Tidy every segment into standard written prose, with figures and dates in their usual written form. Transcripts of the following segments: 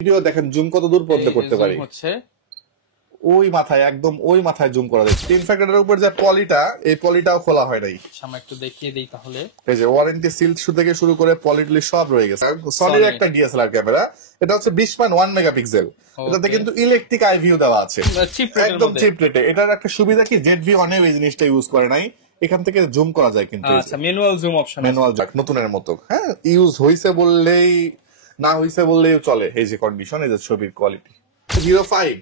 Video দেখেন zoom কত দূর পর্যন্ত করতে পারি। ওই মাথায় একদম ওই মাথায় জুম করা যায়। স্ক্রিন ফ্যাক্টরের উপর যে পলিটা, এই পলিটাও খোলা হয় নাই। সামনে একটু দেখিয়ে দেই তাহলে। এই যে ওয়ারেন্টি সিল থেকে শুরু করে পলিটলি সব রয়ে গেছে। সনির একটা ডিএসএলআর ক্যামেরা, এটা হচ্ছে 20.1 মেগাপিক্সেল। এটাতে কিন্তু ইলেকট্রিক আই ভিউ দেওয়া আছে, একদম চিপ রেটে। এটার একটা সুবিধা কি, জেড ভি অনেও এই জিনিসটা ইউজ করে নাই, এখান থেকে জুম করা যায় কিন্তু। আচ্ছা, manual zoom option, manual Jack নতুনের মতো। হ্যাঁ, ইউজ হইছে বললেই না হইছে বললেই চলে। এই যে কন্ডিশন, এই যে ছবির কোয়ালিটি। হিরো 5।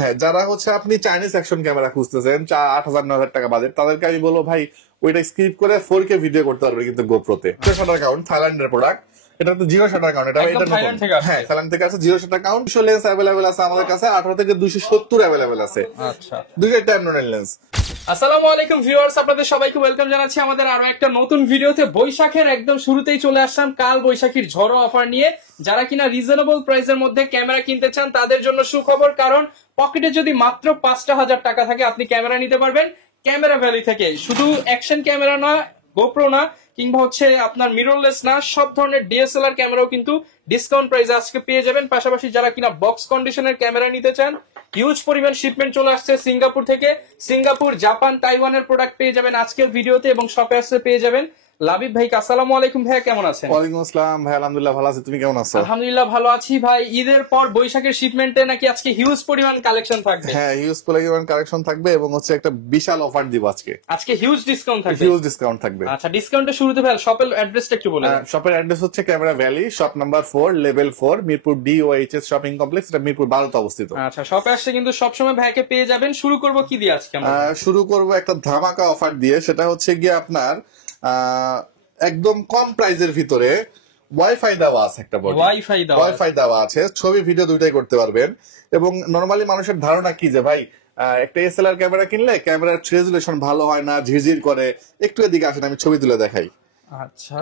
হ্যাঁ, যারা হচ্ছে আপনি চাইনিজ অ্যাকশন ক্যামেরা খুঁজতেছেন, 8,000-9,000 টাকা বাজেট, তাদেরকে আমি বলবো ভাই ওইটা স্কিপ করে 4K ভিডিও করতে পারবে কিন্তু গোপ্রোতে। শাটার কাউন্ট থাইল্যান্ডের প্রোডাক্ট, এটা তো জিরো শাটার কাউন্ট। এটা হ্যাঁ, থাইল্যান্ড থেকে আছে। Zero shutter count, lens available আছে আমাদের কাছে, 18 থেকে 270 অ্যাভেলেবেল আছে। আচ্ছা, দুইটা টাইম লেন্স। আসসালামু আলাইকুম ভিউয়ার্স, আপনাদের সবাইকে ওয়েলকাম জানাচ্ছি আমাদের আরো একটা নতুন ভিডিওতে। বৈশাখের একদম শুরুতেই চলে আসলাম কাল বৈশাখীর ঝড়ো অফার নিয়ে। যারা কিনা রিজনেবল প্রাইসের মধ্যে ক্যামেরা কিনতে চান তাদের জন্য সুখবর, কারণ পকেটে যদি মাত্র 5,000 টাকা থাকে আপনি ক্যামেরা নিতে পারবেন ক্যামেরা ভ্যালি থেকে। শুধু অ্যাকশন ক্যামেরা না, গোপ্রো না, কিংবা হচ্ছে আপনার মিররলেস না, সব ধরনের ডিএসএলআর ক্যামেরাও কিন্তু ডিসকাউন্ট প্রাইসে আজকে পেয়ে যাবেন। পাশাপাশি যারা কিনা বক্স কন্ডিশনের ক্যামেরা নিতে চান, হিউজ পরিমাণ শিপমেন্ট চলে আসছে সিঙ্গাপুর থেকে। সিঙ্গাপুর, জাপান, তাইওয়ানের প্রোডাক্ট পেয়ে যাবেন আজকের ভিডিওতে, এবং শপে আসলে পেয়ে যাবেন। লাবিব ভাই, আসসালামু আলাইকুম ভাইয়া, কেমন আছেন? ওয়ালাইকুম আসসালাম ভাই, আলহামদুলিল্লাহ ভালো আছি, তুমি কেমন আছো? আলহামদুলিল্লাহ ভালো আছি ভাই। ঈদের পর বৈশাখের শিপমেন্টে নাকি আজকে হিউজ পরিমাণ কালেকশন থাকবে? হ্যাঁ, হিউজ পরিমাণ কালেকশন থাকবে, এবং হচ্ছে একটা বিশাল অফার দিব আজকে। আজকে হিউজ ডিসকাউন্ট থাকবে। হিউজ ডিসকাউন্ট থাকবে। আচ্ছা, ডিসকাউন্টের শুরুতে ভাই শপের অ্যাড্রেসটা একটু বলে দেন। শপের অ্যাড্রেস হচ্ছে camera valley, shop number 4, level 4, Mirpur DOHS shopping complex, এটা মিরপুর 12 তে অবস্থিত। আচ্ছা, শপে আসলে কিন্তু সবসময় ভাইকে পেয়ে যাবেন। শুরু করব কি দিয়ে আজকে আমরা? শুরু করব একটা ধামাকা অফার দিয়ে। সেটা হচ্ছে গিয়ে আপনার একদম কম প্রাইজের ভিতরে ওয়াইফাই দেওয়া আছে, একটা বড় ওয়াইফাই দেওয়া আছে, ছবি ভিডিও দুইটাই করতে পারবেন। এবং নরমালি মানুষের ধারণা কি যে ভাই একটা এসএলআর ক্যামেরা কিনলে ক্যামেরার রেজুলেশন ভালো হয় না, ঝিরঝির করে। একটু এদিকে আসেন, আমি ছবি তুলে দেখাই। আচ্ছা,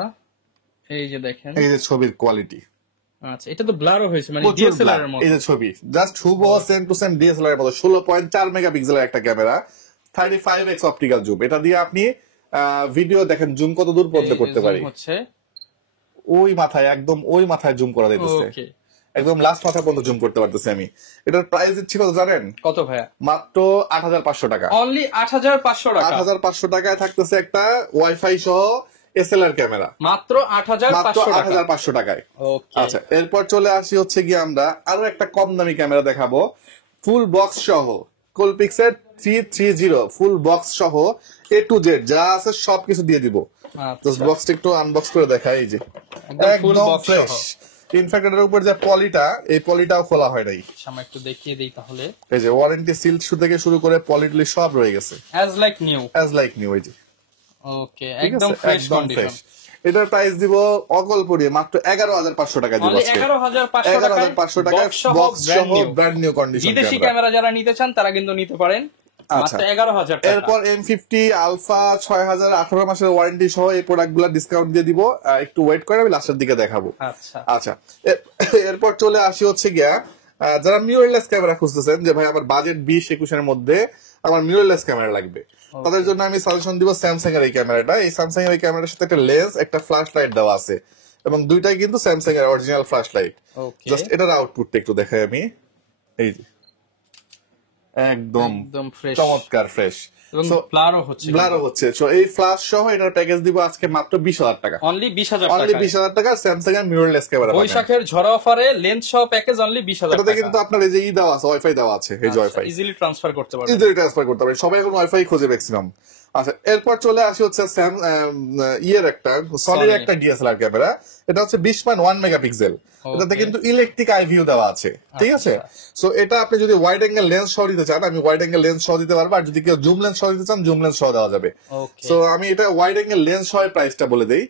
এই যে দেখেন, এই যে ছবির কোয়ালিটি। আচ্ছা, এটা তো ব্লারও হয়েছে, মানে ডিএসএলআর এর মতো। এই যে ছবি জাস্ট হুবহু সেম টু সেম ডিএসএলআর এর মতো। 16.4 মেগাপিক্সেলের একটা ক্যামেরা, 35x অপটিক্যাল জুম। এটা দিয়ে আপনি ভিডিও দেখেন জুম কত দূর পর্যন্ত করতে পারি। ওই মাথায় একদম ওই মাথায় জুম করা যাইতেছে, একদম লাস্ট মাথা পর্যন্ত জুম করতে পারতেছি আমি। এটার প্রাইস ছিল জানেন কত ভাইয়া? মাত্র 8,500 টাকা। অনলি 8,500 টাকা। 8,500 টাকায় থাকতেছে একটা ওয়াইফাই সহ এসএলআর ক্যামেরা, মাত্র 8,500 টাকায়। আচ্ছা, এরপর চলে আসি হচ্ছে গিয়ে আমরা আরো একটা কম দামি ক্যামেরা দেখাবো, ফুল বক্স সহ। কোলপিক্সের 330 ফুল বক্স সহ A to Z যা আছে সবকিছু দিয়ে দিব। বক্সটা একটু আনবক্স করে দেখাই। এই যে একদম ফ্রেশ। ইনফ্যাক্ট এর উপর যে পলিটা, এই পলিটাও খোলা হয় নাই। সামনে একটু দেখিয়ে দেই তাহলে। এই যে ওয়ারেন্টি সিল থেকে শুরু করে পলিটলি সব রয়ে গেছে, অ্যাজ লাইক নিউ। এই যে ওকে, একদম ফ্রেশ কন্ডিশন। এটার প্রাইস দিব অকল্প দিয়ে মাত্র 11,500 টাকা দিব আজকে। 11,500 টাকা বক্স সহ ব্র্যান্ড নিউ কন্ডিশন। বিদেশি ক্যামেরা যারা নিতে চান তারা কিন্তু নিতে পারেন। আচ্ছা, 11,000 টাকা। এরপর M50 আলফা 6000 18 মাসের ওয়ারেন্টি সহ এই প্রোডাক্টগুলো ডিসকাউন্ট দিয়ে দিব। একটু ওয়েট করে আমি লাস্টের দিকে দেখাবো। আচ্ছা, এরপর চলে আসি হচ্ছে গিয়া যারা মিররলেস ক্যামেরা খুঁজতেছেন, যে ভাই আমার বাজেট 20-21 এর মধ্যে আমার মিররলেস ক্যামেরা লাগবে, তাদের জন্য আমি সাজেশন দিব স্যামসাং এর এই ক্যামেরাটা। এই স্যামসাং এর এই ক্যামেরার সাথে একটা লেন্স, একটা ফ্ল্যাশ লাইট দেওয়া আছে, এবং দুইটাই কিন্তু স্যামসাং এর অরিজিনাল ফ্ল্যাশ লাইট। জাস্ট এটার আউটপুটটা একটু দেখাই আমি। এই যে একদম চমৎকার ফ্রেশ, ব্লারও হচ্ছে। এই ফ্ল্যাশ সহ এটার প্যাকেজ দিব আজকে মাত্র 20,000 টাকা। অনলি 20,000 টাকা স্যামসাং এর মিররলেস ক্যামেরা। বৈশাখের ঝড় অফারে লেন্স সহ প্যাকেজ অনলি 20,000 টাকা। কিন্তু আপনার এই যে দেওয়া আছে, ওয়াইফাই দেওয়া আছে, এই যে ওয়াইফাই ইজিলি ট্রান্সফার করতে পারবেন। সবাই এখন ওয়াইফাই খোঁজে ম্যাক্সিমাম। আচ্ছা, এরপর চলে আসি হচ্ছে একটা সনির একটা ডিএসএলআর ক্যামেরা। এটা হচ্ছে 20.1 মেগাপিক্সেল। এটাতে কিন্তু ইলেকট্রিক আই ভিউ দেওয়া আছে, ঠিক আছে। সো এটা আপনি যদি ওয়াইড অ্যাঙ্গেল লেন্স সহ দিতে চান, আমি ওয়াইড অ্যাঙ্গেল লেন্স সহ দিতে পারবো। আর যদি কেউ জুম লেন্স সহ দিতে চান, জুম লেন্স সহ দেওয়া যাবে। সো আমি এটা ওয়াইড অ্যাঙ্গেল লেন্স সহ প্রাইসটা বলে দেই।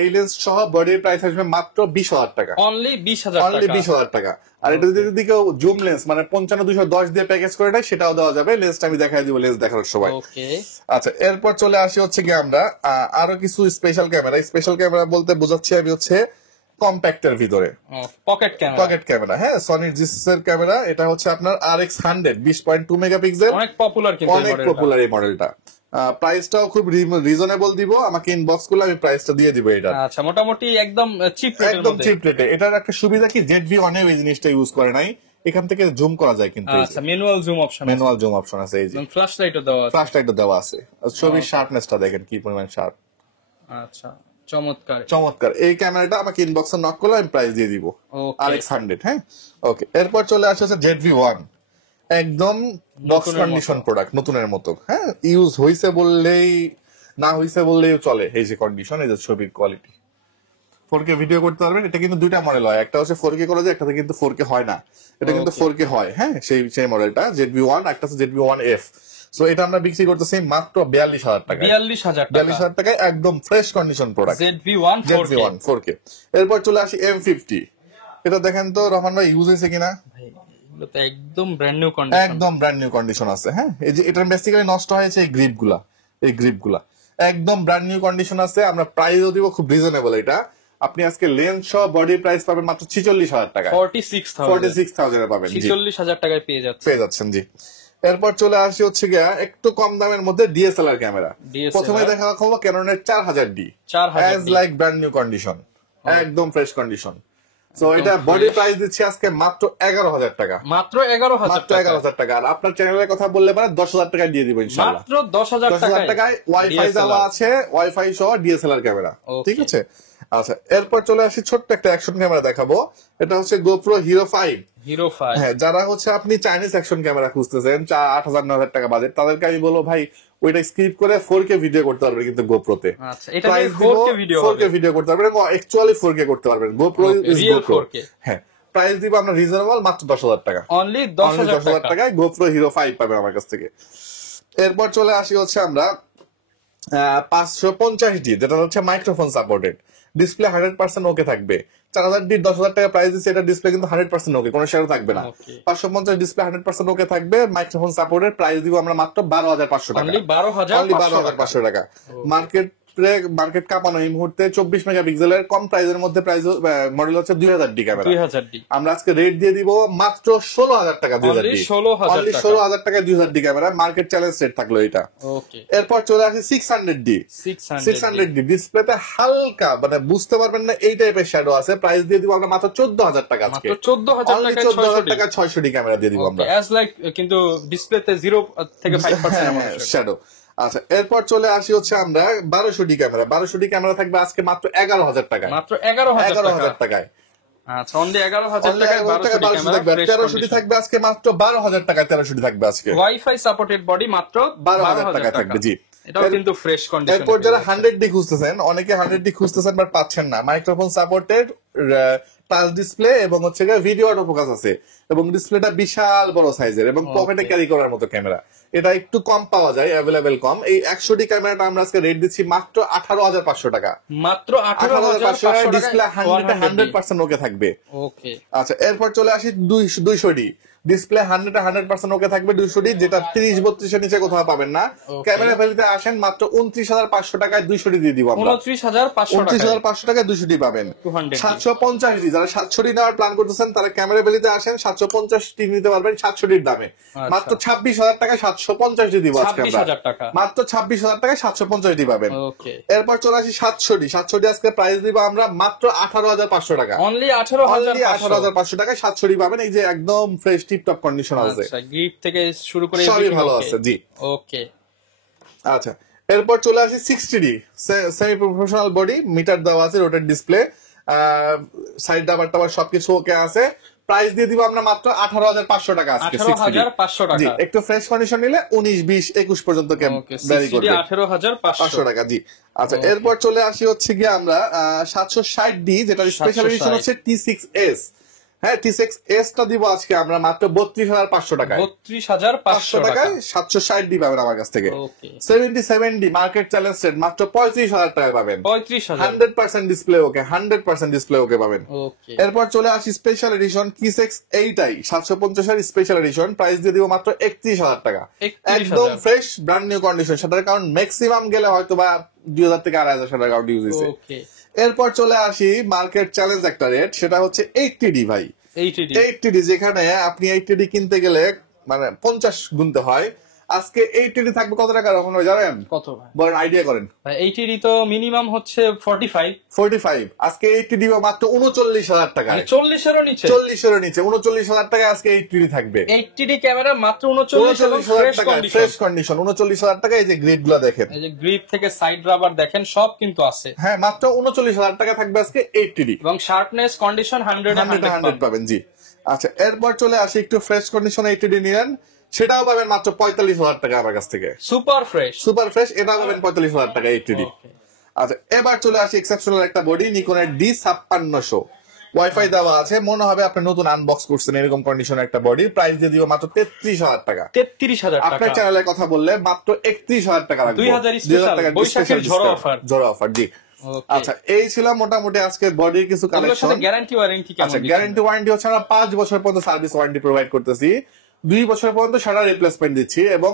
এই লেন্স সহ বডির প্রাইস আসবে মাত্র 20,000 টাকা। অনলি 20,000 টাকা। আর এটা যদি কেউ জুম লেন্স মানে 55-210 দিয়ে প্যাকেজ করে নেয়, সেটাও দেওয়া যাবে। লেন্সটা আমি দেখাই দিব লেন্স দেখানোর সময়। আচ্ছা, এরপর চলে আসি হচ্ছে কি আমরা আরো কিছু স্পেশাল ক্যামেরা। স্পেশাল ক্যামেরা বলতে বোঝাচ্ছি আমি হচ্ছে কম্প্যাক্টের ভিতরে পকেট ক্যামেরা। হ্যাঁ, সনির জিসিস এর ক্যামেরা। এটা হচ্ছে আপনার RX100 20.2 মেগাপিক্সেল, অনেক পপুলার এই মডেলটা। প্রাইসটাও খুব রিজনেবল দিব, আমাকে ইনবক্স করলে আমি প্রাইসটা দিয়ে দিব এটা। আচ্ছা, মোটামুটি একদম চিপ রেটের একদম মধ্যে। চিপ রেটে। এটার একটা সুবিধা কি, ZV-1 এই জিনিসটা ইউজ করে নাই, এখান থেকে জুম করা যায় কিন্তু। আচ্ছা, manual zoom option, manual zoom option আছে, এই যে ফ্ল্যাশ লাইটও দেওয়া আছে। ফ্ল্যাশ লাইটও দেওয়া আছে। ছবির শার্পনেসটা দেখেন কি পরিমাণ শার্প। আচ্ছা, চমৎকার চমৎকার। এই ক্যামেরাটা আমাকে ইনবক্সে নক করলে আমি প্রাইস দিয়ে দিব RX100। হ্যাঁ, ওকে। এরপর চলে আসছে ZV-1, একদম বক্স কন্ডিশন প্রোডাক্ট, নতুনের মতো। হ্যাঁ, ইউজ হইছে বললেই, না হইছে বললেই চলে। এই যে কন্ডিশন, এই যে ছবির কোয়ালিটি, 4K ভিডিও করতে পারবেন। এটা কিন্তু দুইটা মডেল হয়, একটা হচ্ছে 4K করা যায়, একটাতে কিন্তু 4K হয় না। এটা কিন্তু 4K হয়। হ্যাঁ, সেই মডেলটা ZV-1, একটা হচ্ছে ZV-1F। সো এটা আমরা বিক্রি করতেছি মাত্র 42,000 টাকা। 42,000 টাকায় একদম fresh condition product ZV-1 4K। এরপর চলে আসি M50। এটা দেখেন তো রহমান ভাই, ইউজ হয়েছে কিনা? একদম ব্র্যান্ড নিউ কন্ডিশন, একদম ব্র্যান্ড নিউ কন্ডিশন আছে। হ্যাঁ, এই যে এটা বেসিক্যালি নষ্ট হয়েছে এই গ্রিপগুলা একদম ব্র্যান্ড নিউ কন্ডিশন আছে। আমরা প্রাইসও দিব খুব রিজনেবল। এটা আপনি আজকে লেন্স সহ বডি প্রাইস পাবেন মাত্র 46,000 টাকা। 46,000 এ পাবেন। 46,000 টাকায় পেয়ে যাচ্ছেন জি। এরপর চলে আসি হচ্ছে গিয়া একটু কম দামের মধ্যে DSLR ক্যামেরা। প্রথমে দেখা হলো ক্যাননের 4000D, as like brand new condition, একদম ফ্রেশ কন্ডিশন। সো এটা বডি প্রাইস দিচ্ছি আজকে মাত্র 11,000 টাকা। মাত্র 11,000 টাকা। আর আপনার চ্যানেলের কথা বললে মানে 10,000 টাকায় দিয়ে দিব ইনশাআল্লাহ। মাত্র 10,000 টাকায় ওয়াইফাই দেওয়া আছে, ওয়াইফাই সহ DSLR ক্যামেরা। ঠিক আছে। আচ্ছা, এরপর চলে আসি ছোট্ট একটা অ্যাকশন ক্যামেরা দেখাবো। এটা হচ্ছে GoPro Hero 5। হ্যাঁ, যারা হচ্ছে আপনি চাইনিজ অ্যাকশন ক্যামেরা খুঁজতেছেন, 8,000 9,000 টাকা বাজেট, তাদেরকে আমি বলবো ভাই ওইটা স্ক্রিপ্ট করে 4K ভিডিও করতে পারবেন কিন্তু GoPro-তে। আচ্ছা, এটা দিয়ে 4K ভিডিও করতে পারবেন, অ্যাকচুয়ালি 4K করতে পারবেন। GoPro is GoPro। হ্যাঁ, প্রাইস দিব আমরা রিজনেবল, মাত্র 10,000 টাকা। অনলি 10,000 টাকায় GoPro Hero 5 পাবেন আমার কাছ থেকে। এরপর চলে আসি হচ্ছে আমরা 550D, যেটা হচ্ছে মাইক্রোফোন সাপোর্টেড, ডিসপ্লে 100% ওকে থাকবে। 4000D 10,000 টাকা প্রাইস দিচ্ছে, এটা ডিসপ্লে কিন্তু 100% ওকে, কোনো শেয়ার থাকবে না। 550 ডিসপ্লে 100% ওকে থাকবে, মাইক্রোফোন সাপোর্টেড। প্রাইস দিব আমরা মাত্র 12,500 টাকা। অনলি 12,500 টাকা। মার্কেট কাঁপানো এই মুহূর্তে 24 মেগাপিক্সেলের কম প্রাইসের মধ্যে মডেল হচ্ছে 2000D ক্যামেরা। আমরা আজকে রেট দিয়ে দিব মাত্র 16,000 টাকা। 2000D 16,000 টাকায় 2000D camera, market challenge rate থাকলো এটা। এরপর চলে আসি 600D। ডিসপ্লেতে হালকা মানে বুঝতে পারবেন না এই টাইপের শ্যাডো আছে, প্রাইস দিয়ে দিব আমরা মাত্র 14,000 টাকা। আজকে 14,000 টাকা 600D ক্যামেরা দিয়ে দিব আমরা। কিন্তু ডিসপ্লেতে 0 থেকে 5% শ্যাডো। আচ্ছা, এরপর চলে আসি হচ্ছে আমরা 1200D ক্যামেরা। 1200D ক্যামেরা থাকবে আজকে মাত্র 11,000 টাকায়। 11,000 টাকায়। আচ্ছা, অনলি 11,000 টাকায় 1200D ক্যামেরা। 1300D থাকবে আজকে মাত্র 12,000 টাকায়। 1300D থাকবে আজকে। ওয়াইফাই সাপোর্টেড বডি মাত্র 12,000 টাকায় থাকবে। জি, এটাও কিন্তু ফ্রেশ কন্ডিশন। এরপর যারা 100D খুঁজতেছেন, অনেকে 100D খুঁজতেছেন বাট পাচ্ছেন না, মাইক্রোফোন সাপোর্টেড, টাচ ডিসপ্লে এবং হচ্ছে ভিডিও অটো ফোকাস আছে, এবং ডিসপ্লেটা বিশাল বড় সাইজের এবং পকেটে ক্যারি করার মতো ক্যামেরা। এটা একটু কম পাওয়া যায়, অ্যাভেলেবেল কম। এই 100D ক্যামেরাটা আমরা আজকে রেট দিচ্ছি মাত্র 18,500 টাকা। মাত্র 18,500 টাকা। ডিসপ্লে 100% ওকে থাকবে। ওকে। আচ্ছা, এরপর চলে আসি 200D। ডিসপ্লে 100% ওকে থাকবে 200D, যেটা 30-32 এর নিচে কোথাও পাবেন না। ক্যামেরা ভ্যালিতে আসেন মাত্র 29,500 টাকায় 200D দিয়ে দিব আমরা। 29,500 টাকায় 200D পাবেন। 750D, যারা 700D নেওয়ার প্ল্যান করতেছেন তারা ক্যামেরা ভ্যালিতে আসেন, 750D নিতে পারবেন 700D এর দামে। মাত্র 26,000 টাকায় 750D দিব আজকে আমরা। মাত্র 26,000 টাকায় 750D পাবেন। এরপর চলে আসি 700D। 700D আজকে প্রাইস দিব আমরা মাত্র 18,500 টাকা। অনলি 18,500 টাকায় 700D পাবেন। এই যে একদম ফ্রেশ টিপটপ কন্ডিশন আছে, গ্রিপ থেকে শুরু করে সবই ভালো আছে। জি, ওকে। আচ্ছা, এরপর চলে আসি 60D, semi professional body, metre দেওয়া আছে, রোটেট ডিসপ্লে, সাইড ডাবার টাবার সবকিছু ওকে আছে। প্রাইস দিয়ে দিব আমরা মাত্র 18,500 টাকা আজকে। 18,500 টাকা। একটু ফ্রেশ কন্ডিশন নিলে 19, 20, 21 পর্যন্ত ভ্যারি করবে। 18,500 টাকা। জি, আচ্ছা, এরপর চলে আসি হচ্ছে গিয়ে আমরা 760D, যেটা স্পেশাল এডিশন হচ্ছে T6s। হ্যাঁ, T6s টা দিব আজকে আমরা মাত্র 32,500 টাকায়। 32,500 টাকায় 760D পাবেন আমার কাছ থেকে। 77D মার্কেট চ্যালেঞ্জ রেট মাত্র 35,000 টাকায় পাবেন। 100% ডিসপ্লে ওকে, 100% ডিসপ্লে ওকে পাবেন। এরপর চলে আসি স্পেশাল এডিশন T6 8i 750 এর স্পেশাল এডিশন, প্রাইস দিয়ে দিব মাত্র 31,000 টাকা। একদম ফ্রেশ ব্র্যান্ড নিউ কন্ডিশন। সেটার কারণ ম্যাক্সিমাম গেলে হয়তো বা 2,000 থেকে 2,500 টাকা ইউজ হয়েছে। এরপর চলে আসি মার্কেট চ্যালেঞ্জ একটা রেট, সেটা হচ্ছে 80D ভাই। 80D যেখানে আপনি 80D কিনতে গেলে মানে 50 গুনতে হয়, আজকে 80D থাকবে কত টাকা রকম জানেন? কত ভাই? বলেন, আইডিয়া করেন। 80D তো মিনিমাম হচ্ছে 45। আজকে 80D মাত্র 39,000 টাকা, 40-এরও নিচে। 40-এর নিচে 39,000 টাকা আজকে 80D থাকবে। 80D ক্যামেরা মাত্র 39,000 টাকা, ফ্রেশ কন্ডিশন 39,000 টাকা। এই যে গ্রিপ গুলো দেখেন, এই যে গ্রিপ থেকে সাইড রাবার দেখেন সব কিন্তু আছে। হ্যাঁ, মাত্র 39,000 টাকা থাকবে আজকে 80D এবং শার্পনেস কন্ডিশন 100 পাবেন। জি, আচ্ছা, এরপর চলে আসি একটু ফ্রেশ কন্ডিশন 80D নিলেন, সেটাও পাবেন মাত্র 45,000 টাকা আমার কাছ থেকে। সুপার ফ্রেশ এটাও পাবেন 45,000 টাকা 80D। আচ্ছা, এবার চলে আসি এক্সেপশনাল একটা বডি, নিকনের D5600, ওয়াইফাই দেওয়া আছে, মনে হবে আপনি নতুন আনবক্স করছেন এরকম কন্ডিশনের একটা বডি। প্রাইস দিয়ে দিব মাত্র 33,000 টাকা। 33,000 টাকা। আপনার চ্যানেলের কথা বললে মাত্র 31,000 টাকা লাগবে। 2000 টাকা বৈশাখের ঝড়ো অফার। জি, আচ্ছা, এই ছিল মোটামুটি আজকে বডির কিছু কালেকশন। গ্যারান্টি ওয়ারেন্টি কেমন? আচ্ছা, গ্যারান্টি ওয়ারেন্টি হচ্ছে আমরা 5 বছর পর্যন্ত সার্ভিস ওয়ারেন্টি প্রোভাইড করতেছি, 2 বছর পর্যন্ত সারা রিপ্লেসমেন্ট দিচ্ছি এবং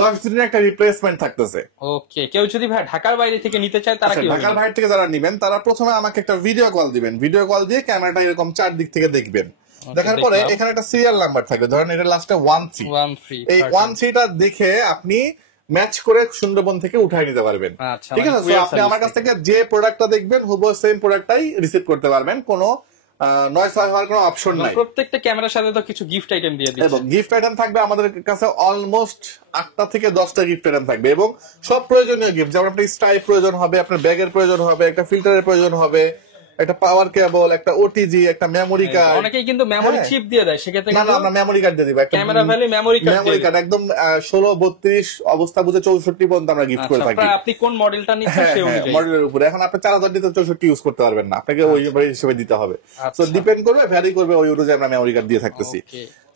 10 দিনের একটা রিপ্লেসমেন্ট থাকতেছে। ওকে, কেউ যদি ভাই ঢাকার বাইরে থেকে নিতে চায় তারা কি? ঢাকার বাইরে থেকে যারা নেবেন তারা প্রথমে আমাকে একটা ভিডিও কল দিবেন, ভিডিও কল দিয়ে ক্যামেরাটা এরকম 4 দিক থেকে দেখবেন। দেখার পরে এখানে একটা সিরিয়াল নাম্বার থাকবে, ধরেন এটা লাস্টে 13, এই 13টা দেখে আপনি ম্যাচ করে সুন্দরবন থেকে উঠাই নিতে পারবেন। ঠিক আছে, তো আপনি আমার কাছ থেকে যে প্রোডাক্টটা দেখবেন হুবহু সেম প্রোডাক্টটাই রিসিভ করতে পারবেন, কোনো নয়েজ হওয়ার কোনো অপশন নাই। প্রত্যেকটা ক্যামেরার সাথে তো কিছু গিফট আইটেম দিয়ে দিচ্ছি, এবং গিফট আইটেম থাকবে আমাদের কাছে অলমোস্ট 8টা থেকে 10টা গিফট আইটেম থাকবে এবং সব প্রয়োজনীয় গিফট, যেমন আপনার স্ট্রাইপ প্রয়োজন হবে, আপনার ব্যাগের প্রয়োজন হবে, একটা ফিল্টারের প্রয়োজন হবে, একটা পাওয়ার কেবল, একটা ওটিজি, একটা মেমোরি কার্ড। অনেকেই কিন্তু মেমোরি চিপ দিয়ে দেয়, সেক্ষেত্রে না, আমরা মেমোরি কার্ড দিয়ে দিব, একটা ক্যামেরা ভ্যালি মেমোরি কার্ড একদম 16-32 অবস্থা বুঝে 64 পর্যন্ত আমরা গিফট করে থাকি। আপনি কোন মডেলটা নিচ্ছেন সেই অনুযায়ী মডেলের উপরে। এখন আপনি 4000 দিতে 64 ইউজ করতে পারবেন না, আপনাকে ওই হিসেবে দিতে হবে। সো ডিপেন্ড করবে, ভ্যারি করবে, ওই অনুযায়ী আমরা মেমোরি কার্ড দিয়ে থাকতেছি।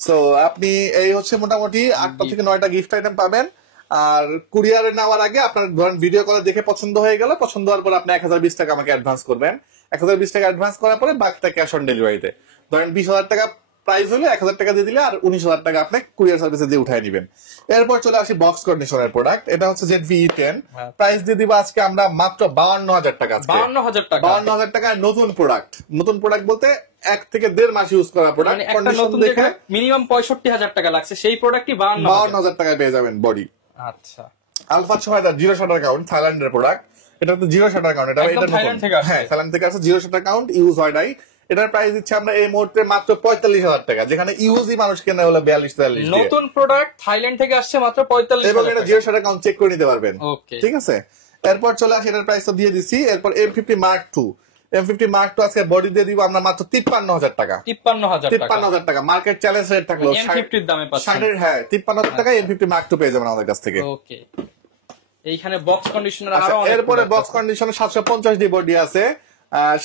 সো আপনি এই হচ্ছে মোটামুটি 8টা থেকে 9টা গিফট আইটেম পাবেন। আর কুরিয়ারে নেওয়ার আগে আপনার ধরেন ভিডিও কলে দেখে পছন্দ হয়ে গেল, পছন্দ হওয়ার পর আপনি 1020 টাকা আমাকে অ্যাডভান্স করবেন। 1020 টাকা অ্যাডভান্স করার পরে বাকিটা ক্যাশ অন ডেলিভারিতে, ধরেন 20,000 টাকা প্রাইস হলে 1,000 টাকা দিয়ে দিলে আর 19,000 টাকা আপনি কুরিয়ার সার্ভিসে দিয়ে উঠাই নেবেন। এরপর চলে আসি বক্স কন্ডিশনের প্রোডাক্ট, এটা হচ্ছে ZVE10, প্রাইস দিয়ে দিব আজকে আমরা মাত্র 52,000 টাকা। 52,000 টাকায় নতুন প্রোডাক্ট বলতে 1 থেকে 1.5 মাস ইউজ করা প্রোডাক্ট, কন্ডিশন দেখে মিনিমাম 65,000 টাকা লাগছে, সেই প্রোডাক্টই 52,000 টাকায় পেয়ে যাবেন বডি। আচ্ছা, আলফা 6000 জিরো শাটার কাউন্ট, থাইল্যান্ডের প্রোডাক্ট, এটা তো জিরো শাটার কাউন্ট, এটা নতুন, হ্যাঁ থাইল্যান্ড থেকে আসছে, জিরো শাটার কাউন্ট, ইউজ হয় নাই। এটার প্রাইস দিচ্ছে আমরা এই মুহূর্তে মাত্র 45,000 টাকা, যেখানে ইউজই মানুষ কেনা হলো 42-43। নতুন প্রোডাক্ট থাইল্যান্ড থেকে আসছে মাত্র 45,000, এবং এটা জিরো শাটার কাউন্ট চেক করে নিতে পারবেন। ঠিক আছে, এরপর চলে আসে এটার প্রাইস তো দিয়ে দিচ্ছি। এরপর M50 Mark II, M50 Mark II আজকে বডি দিয়ে দিব আমরা মাত্র 53,000 টাকা। 53,000 টাকা মার্কেট চ্যালেঞ্জ রেট থাকলো, M50 এর দামে পাচ্ছেন। হ্যাঁ, 53,000 টাকা M50 Mark II পেয়ে যাবেন আমাদের কাছ থেকে। ওকে, এইখানে বক্স কন্ডিশনার আরো অনেক, এরপরে বক্স কন্ডিশনে 750 ডি বডি আছে,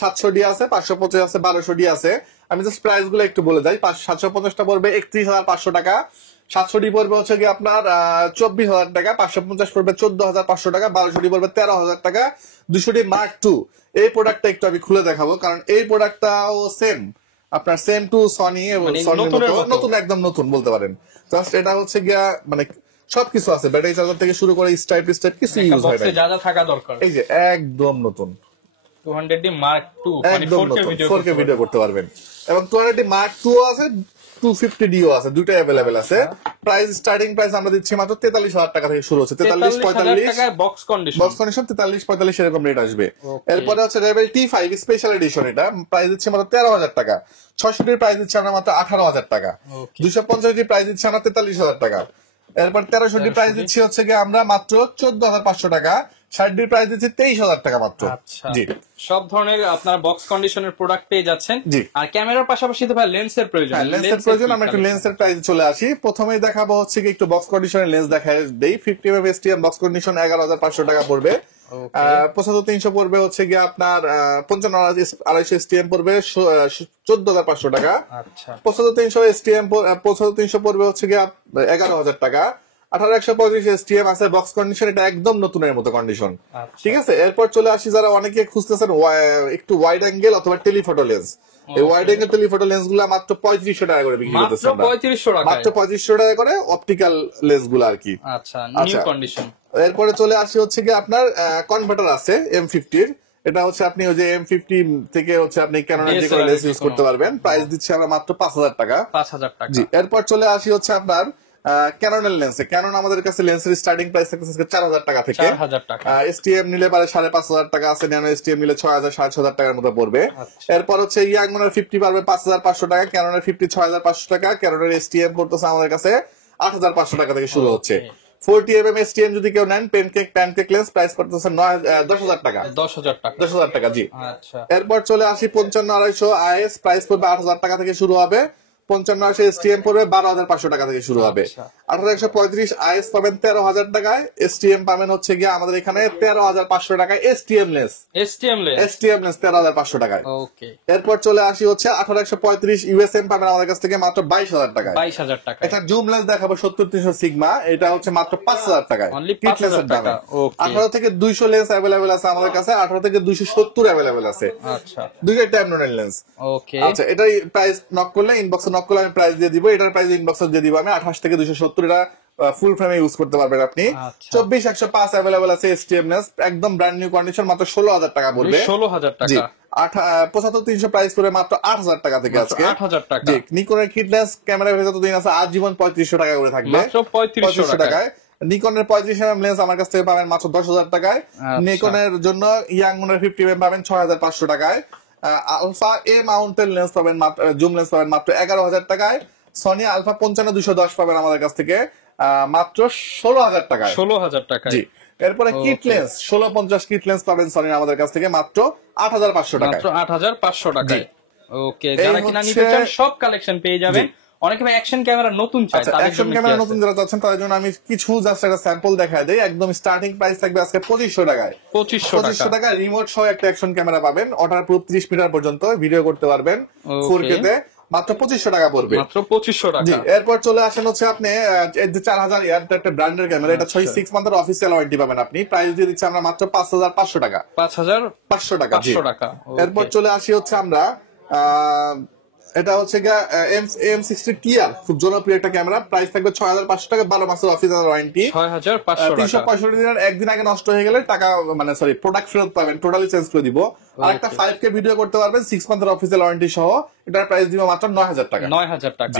700 ডি আছে, 550 আছে, 1200 ডি আছে। আমি জাস্ট প্রাইস গুলো একটু বলে দেই। 750টা পড়বে 31,500 টাকা, 700 ডি পড়বে হচ্ছে কি আপনার 24,000 টাকা, 550 পড়বে 14,500 টাকা, 1200 ডি পড়বে 13,000 টাকা, 200 ডি মার্ক II। এই প্রোডাক্টটা একটু আমি খুলে দেখাবো, কারণ এই প্রোডাক্টটাও সেম আপনার সেম টু সনি, এবং সনির মতো নতুন, একদম নতুন বলতে পারেন। জাস্ট এটা হচ্ছে গিয়া মানে সবকিছু আছে, ব্যাটারি চার্জার থেকে শুরু করে স্ট্রাইপ কিছু ইউজ হয় না, যা যা থাকা দরকার। এই যে একদম নতুন 200D Mark II, মানে 4K ভিডিও করতে পারবেন। এবং 200D Mark II আছে, 250D ও আছে, দুটোই अवेलेबल আছে। প্রাইস স্টার্টিং প্রাইস আমরা দিচ্ছি মাত্র 43,000 টাকা থেকে শুরু হচ্ছে, 43-45 টাকায় বক্স কন্ডিশন 43-45 এরকম রেট আসবে। এরপরে হচ্ছে রেবেল T5 স্পেশাল এডিশন, এটা প্রাইস দিচ্ছে মাত্র 13,000 টাকা। 600D প্রাইস দিচ্ছে আমরা মাত্র 18,000 টাকা। 250D প্রাইস দিচ্ছে আমরা 43,000 টাকা। এরপর 1300D প্রাইস দিচ্ছি হচ্ছে কি আমরা মাত্র 14,500 টাকা। 60D প্রাইস দিচ্ছি 23,000 টাকা মাত্র। জি, সব ধরনের আপনারা বক্স কন্ডিশনের প্রোডাক্ট পেয়ে যাচ্ছেন। আর ক্যামেরার পাশাপাশি তো ভাই লেন্সের প্রয়োজন, আমরা একটু লেন্সের প্রাইসে চলে আসি। প্রথমেই দেখাবো হচ্ছে কি একটু বক্স কন্ডিশনের লেন্স দেখাই দেই। 50mm STM বক্স কন্ডিশন 11,500 টাকা পড়বে। 75-300 পড়বে হচ্ছে গিয়ে আপনার 55-250 STM পড়বে 14,500 টাকা। 75-300 STM 75-300 পড়বে হচ্ছে গিয়ে 11,000 টাকা। 18-125 STM আছে বক্স কন্ডিশন, এটা একদম নতুনের মতো কন্ডিশন। ঠিক আছে, এরপর চলে আসি যারা অনেকে খুঁজতেছেন একটু ওয়াইড অ্যাঙ্গেল অথবা টেলিফটো লেন্স। এই ওয়াইড অ্যাঙ্গেল টেলিফটো লেন্স গুলা মাত্র 3500 টাকা করে বিক্রি করতেছে, মাত্র 3500 টাকা করে অপটিক্যাল লেন্স গুলো আর কি। আচ্ছা, নিউ কন্ডিশন। এরপরে চলে আসি হচ্ছে কি আপনার কনভার্টার আছে M50 এর, এটা হচ্ছে আপনি ওই যে M50 থেকে হচ্ছে আপনি ক্যানোনের যে কোনো লেন্স ইউজ করতে পারবেন। প্রাইস দিচ্ছি আমরা মাত্র 5,000 টাকা। 5,000 টাকা। জি, এরপর চলে আসি হচ্ছে আপনার ক্যাননের লেন্সে, ক্যানন আমাদের কাছে লেন্সের স্টার্টিং প্রাইস থাকছে 4000 টাকা থেকে। 4000 টাকা। এসটিএম নিলে পারে 5500 টাকা আছে, ন্যানো এসটিএম নিলে 6000 6500 টাকার মতো পড়বে। এরপর হচ্ছে ইয়াংমনের 50 পারবে 5500 টাকা, ক্যাননের 50 6500 টাকা, ক্যাননের এসটিএম পড়তেছে আমাদের কাছে 8500 টাকা থেকে শুরু হচ্ছে। 40mm এসটিএম যদি কেউ নেন প্যানকেক লেন্স প্রাইস পড়তেছে 10000 টাকা। 10000 টাকা জি। আচ্ছা, এরপর চলে আসি 55 250 আইএস প্রাইস পড়বে 8000 টাকা থেকে শুরু হবে। 55 এসটিএম পড়বে 12500 টাকা থেকে শুরু হবে। 18135 আইএস পাবেন 13000 টাকায়, এসটিএম পাবেন হচ্ছে গিয়ে আমাদের এখানে 13500 টাকায় এসটিএম লেন্স। এসটিএম লেন্স 13500 টাকায়। ওকে। এরপর চলে আসি হচ্ছে 18335 ইউএসএম পাবেন আমাদের কাছ থেকে মাত্র 22000 টাকায়। 22000 টাকা। এটা জুম লেন্স দেখাবো 70300 সিগমা, এটা হচ্ছে মাত্র 5000 টাকায়। অনলি 5000 টাকা। ওকে। 18 থেকে 200 লেন্স अवेलेबल আছে আমাদের কাছে, 18 থেকে 270 अवेलेबल আছে। আচ্ছা, দুইটা ট্যামনোনের লেন্স। ওকে। আচ্ছা, এটাই প্রাইস নক করলে ইনবক্সে নক করলে আমি প্রাইস দিয়ে দিব, এটার প্রাইস ইনবক্সে দিয়ে দিব আমি 28 থেকে 270। এটা ফুল ফ্রেমে ইউজ করতে পারবেন আপনি। 24105 अवेलेबल আছে এসটিএম লেন্স, একদম ব্র্যান্ড নিউ কন্ডিশন, মাত্র 16000 টাকা পড়বে। 16000 টাকা। জি। 75300 প্রাইস পড়বে মাত্র 8000 টাকা থেকে আজকে। 8000 টাকা। জি। নিকনের কিট লেন্স ক্যামেরা ভেতর দিন আছে আজীবন 3500 টাকা করে থাকবে। মাত্র 3500 টাকায়। নিকনের 35mm লেন্স আমার কাছ থেকে পাবেন মাত্র 10000 টাকায়। নিকনের জন্য ইয়াংমনের 50mm পাবেন 6500 টাকায়। আলফা এ মাউন্টেন লেন্স পাবেন মাত্র, জুম লেন্স পাবেন মাত্র 11000 টাকায়। সনি আলফা 55210 পাবেন আমাদের কাছ থেকে মাত্র 16000 টাকায়। 16000 টাকায়। জি। এরপরে কিট লেন্স 1650 কিট লেন্স পাবেন সনির আমাদের কাছ থেকে মাত্র 8500 টাকায়। মাত্র 8500 টাকায়। ওকে, যারা কিনা নিতে চান সব কালেকশন পেয়ে যাবেন। অনেকে অ্যাকশন ক্যামেরা নতুন চায়, তাদের অ্যাকশন ক্যামেরা নতুন যারা চাচ্ছেন তাদের জন্য আমি কিছু জাস্ট একটা স্যাম্পল দেখায় দেই। একদম স্টার্টিং প্রাইস থাকবে আজকে 2500 টাকায়। 2500 টাকা রিমোট সহ একটা অ্যাকশন ক্যামেরা পাবেন, ওয়াটার প্রুফ 30 মিটার পর্যন্ত ভিডিও করতে পারবেন 4K তে, মাত্র 2500 টাকা পড়বে। মাত্র 2500 টাকা। জি। এরপর চলে আসেন হচ্ছে আপনি এই যে 4000 ইয়ার একটা ব্র্যান্ডের ক্যামেরা, এটা 6 মান্থের অফিসিয়াল ওয়ারেন্টি পাবেন আপনি। প্রাইস দিয়ে দিচ্ছি আমরা মাত্র 5500 টাকা। 5500 টাকা। জি। টাকা। এরপর চলে আসি হচ্ছে আমরা এটা হচ্ছে M60 টিআর, খুব জনপ্রিয় একটা ক্যামেরা, প্রাইস থাকবে 6500 টাকা, 12 মাসের অফিসিয়াল ওয়ারেন্টি। 6500 টাকা। 365 দিনের একদিন আগে নষ্ট হয়ে গেলে টাকা মানে সরি প্রোডাক্ট ফেরত পাবেন, টোটালি চেঞ্জ করে দিব। আর একটা 5K ভিডিও করতে পারবেন 6 মান্থের অফিসিয়াল ওয়ারেন্টি সহ, এটার প্রাইস দিব মাত্র 9000 টাকা। 9000 টাকা।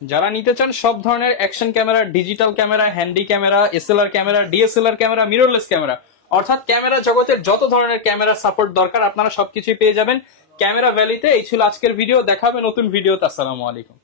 যারা নিতে চান সব ধরনের action camera, digital camera, handy camera, SLR camera, DSLR camera, mirrorless camera, অর্থাৎ ক্যামেরা জগতের যত ধরনের ক্যামেরা সাপোর্ট দরকার আপনারা সবকিছুই পেয়ে যাবেন ক্যামেরা ভ্যালিতে। এই ছিল আজকের ভিডিও, দেখা হবে নতুন ভিডিওতে। আসসালামু আলাইকুম।